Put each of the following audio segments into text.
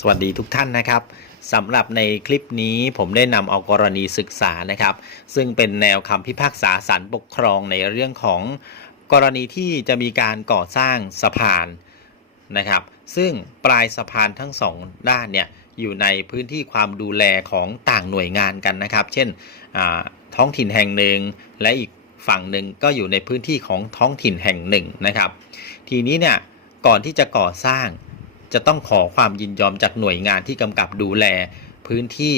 สวัสดีทุกท่านนะครับสำหรับในคลิปนี้ผมได้นำเอากรณีศึกษานะครับ ซึ่งเป็นแนวคำพิพากษาศาลปกครองในเรื่องของกรณีที่จะมีการก่อสร้างสะพานนะครับ ซึ่งปลายสะพานทั้งสองด้านเนี่ยอยู่ในพื้นที่ความดูแลของต่างหน่วยงานกันนะครับ เช่นท้องถิ่นแห่งหนึ่งและอีกฝั่งหนึ่งก็อยู่ในพื้นที่ของท้องถิ่นแห่งหนึ่งนะครับ ทีนี้เนี่ยก่อนที่จะก่อสร้าง จะต้องขอความยินยอมจากหน่วยงานที่กำกับดูแล พื้นที่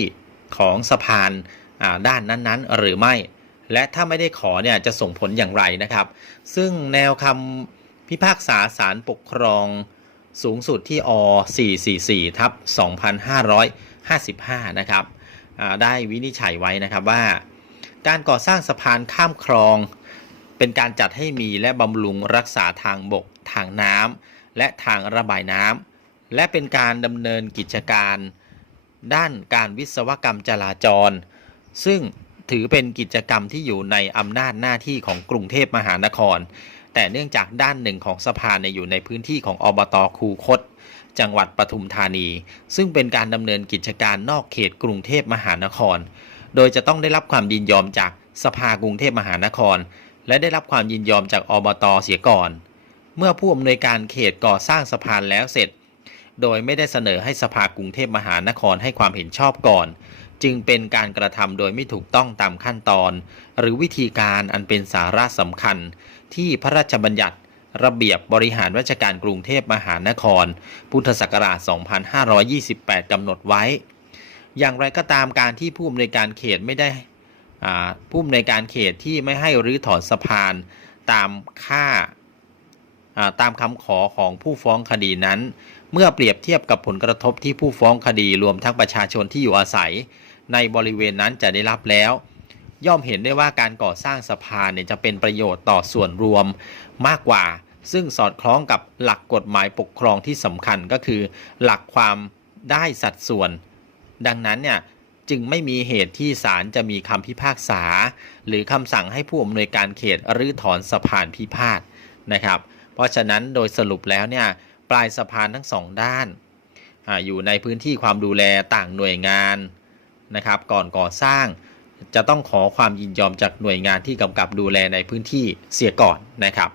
ของสะพานาด้านนั้นๆ หรือไม่ และถ้าไม่ได้ขอเนี่ยจะส่งผลอย่างไรนะครับ ซึ่งแนวคำพิพากษาศาลปกครองสูงสุดที่อ444ทับ2555 นะครับอ่าได้วินิจฉัยไว้นะครับว่า การก่อสร้างสะพานข้ามคลอง เป็นการจัดให้มีและบำรุงรักษาทางบก ทางน้ำและทางระบายน้ำ และเป็นการดำเนินกิจการด้านการวิศวกรรมจราจร ซึ่งถือเป็นกิจกรรมที่อยู่ในอำนาจหน้าที่ของกรุงเทพมหานคร แต่เนื่องจากด้านหนึ่งของสะพานเนี่ยอยู่ในพื้นที่ของอบตคูคต จังหวัดปทุมธานี ซึ่งเป็นการดำเนินกิจการนอกเขตกรุงเทพมหานคร โดยจะต้องได้รับความยินยอมจากสภากรุงเทพมหานคร และได้รับความยินยอมจากอบตเสียก่อน เมื่อผู้อำนวยการเขตก่อสร้างสะพานแล้วเสร็จ โดยไม่ได้เสนอให้สภากรุงเทพมหานครให้ความเห็นชอบก่อน จึงเป็นการกระทำโดยไม่ถูกต้องตามขั้นตอน หรือวิธีการอันเป็นสาระสำคัญ ที่พระราชบัญญัติ ระเบียบบริหารราชการกรุงเทพมหานคร พุทธศักราช 2528 กำหนดไว้ อย่างไรก็ตามการที่ผู้อำนวยการเขตไม่ได้ผู้อำนวยการเขตที่ไม่ให้รื้อถอนสะพานตามค่า ตามคำขอของผู้ฟ้องคดีนั้น เมื่อเปรียบเทียบกับผลกระทบที่ผู้ฟ้องคดีรวมทั้งประชาชนที่อยู่อาศัย ในบริเวณนั้นจะได้รับแล้ว ย่อมเห็นได้ว่าการก่อสร้างสะพานเนี่ยจะเป็นประโยชน์ต่อส่วนรวมมากกว่า ซึ่งสอดคล้องกับหลักกฎหมายปกครองที่สำคัญก็คือ หลักความได้สัดส่วน ดังนั้นเนี่ยจึงไม่มีเหตุที่ศาลจะมีคำพิพากษา หรือคำสั่งให้ผู้อำนวยการเขตรื้อถอนสะพานพิพาทนะครับ เพราะฉะนั้นโดยสรุปแล้วเนี่ยปลายสะพานทั้งสองด้านอาอยู่ในพื้นที่ความดูแลต่างหน่วยงานนะครับ ก่อนก่อสร้างจะต้องขอความยินยอมจากหน่วยงานที่กำกับดูแลในพื้นที่เสียก่อนนะครับ